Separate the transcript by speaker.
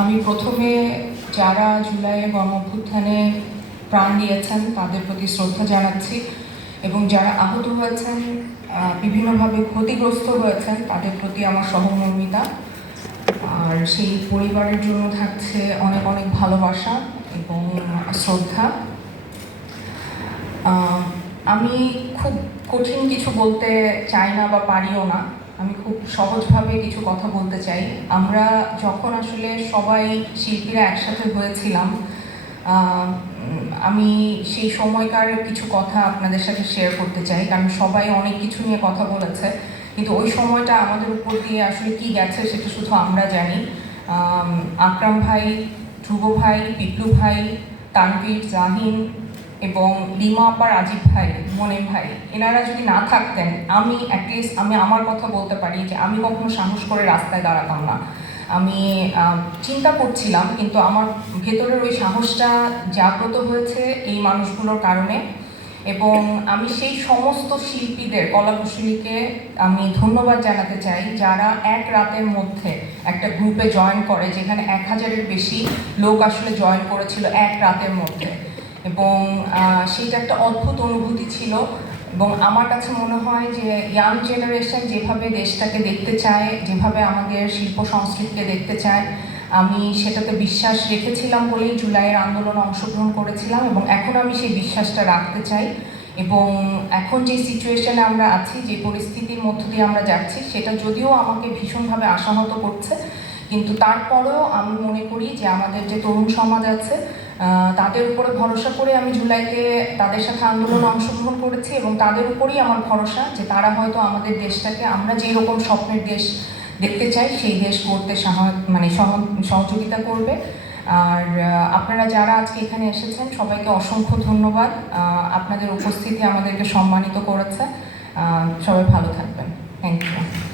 Speaker 1: আমি প্রথমে যারা জুলাইয়ে গণঅভ্যুত্থানে প্রাণ দিয়েছেন তাদের প্রতি শ্রদ্ধা জানাচ্ছি এবং যারা আহত হয়েছেন বিভিন্নভাবে ক্ষতিগ্রস্ত হয়েছেন তাদের প্রতি আমার সহমর্মিতা আর সেই পরিবারের জন্য থাকছে অনেক অনেক ভালোবাসা এবং শ্রদ্ধা আমি খুব কঠিন কিছু বলতে চাই না বা পারিও না আমি খুব সহজভাবে কিছু কথা বলতে চাই আমরা যখন আসলে সবাই শিল্পীরা একসাথে হয়েছিলাম আমি সেই সময়কার কিছু কথা আপনাদের সাথে শেয়ার করতে চাই কারণ সবাই অনেক কিছু নিয়ে কথা বলেছে কিন্তু ওই সময়টা আমাদের উপর দিয়ে আসলে কি গেছে সেটা শুধু আমরা জানি আকরাম ভাই ধ্রুব ভাই পিপলু ভাই তানভীর জাহিন এবং রিমা আপা রাজীব ভাই মনে ভাই এনারা যদি না থাকতেন আমি অ্যাটলিস্ট আমি আমার কথা বলতে পারি যে আমি কখনো সাহস করে রাস্তায় দাঁড়াতাম না আমি চিন্তা করছিলাম কিন্তু আমার ভেতরের ওই সাহসটা জাগ্রত হয়েছে এই মানুষগুলোর কারণে এবং আমি সেই সমস্ত শিল্পীদের কলাকুশলীকে আমি ধন্যবাদ জানাতে চাই যারা এক রাতের মধ্যে একটা গ্রুপে জয়েন করে যেখানে এক হাজারের বেশি লোক আসলে জয়েন করেছিল এক রাতের মধ্যে এবং সেটা একটা অদ্ভুত অনুভূতি ছিল এবং আমার কাছে মনে হয় যে ইয়াং জেনারেশন যেভাবে দেশটাকে দেখতে চায় যেভাবে আমাদের শিল্প সংস্কৃতিকে দেখতে চায় আমি সেটাতে বিশ্বাস রেখেছিলাম বলেই জুলাইয়ের আন্দোলন অংশগ্রহণ করেছিলাম এবং এখন আমি সেই বিশ্বাসটা রাখতে চাই এবং এখন যে সিচুয়েশনে আমরা আছি যে পরিস্থিতির মধ্য দিয়ে আমরা যাচ্ছি সেটা যদিও আমাকে ভীষণভাবে আশাহত করছে কিন্তু তারপরেও আমি মনে করি যে আমাদের যে তরুণ সমাজ আছে তাদের উপরে ভরসা করে আমি জুলাইতে তাদের সাথে আন্দোলন অংশগ্রহণ করেছি এবং তাদের উপরেই আমার ভরসা যে তারা হয়তো আমাদের দেশটাকে আমরা যেই রকম স্বপ্নের দেশ দেখতে চাই সেই দেশ করতে মানে সহযোগিতা করবে আর আপনারা যারা আজকে এখানে এসেছেন সবাইকে অসংখ্য ধন্যবাদ আপনাদের উপস্থিতি আমাদেরকে সম্মানিত করেছে সবাই ভালো থাকবেন থ্যাংক ইউ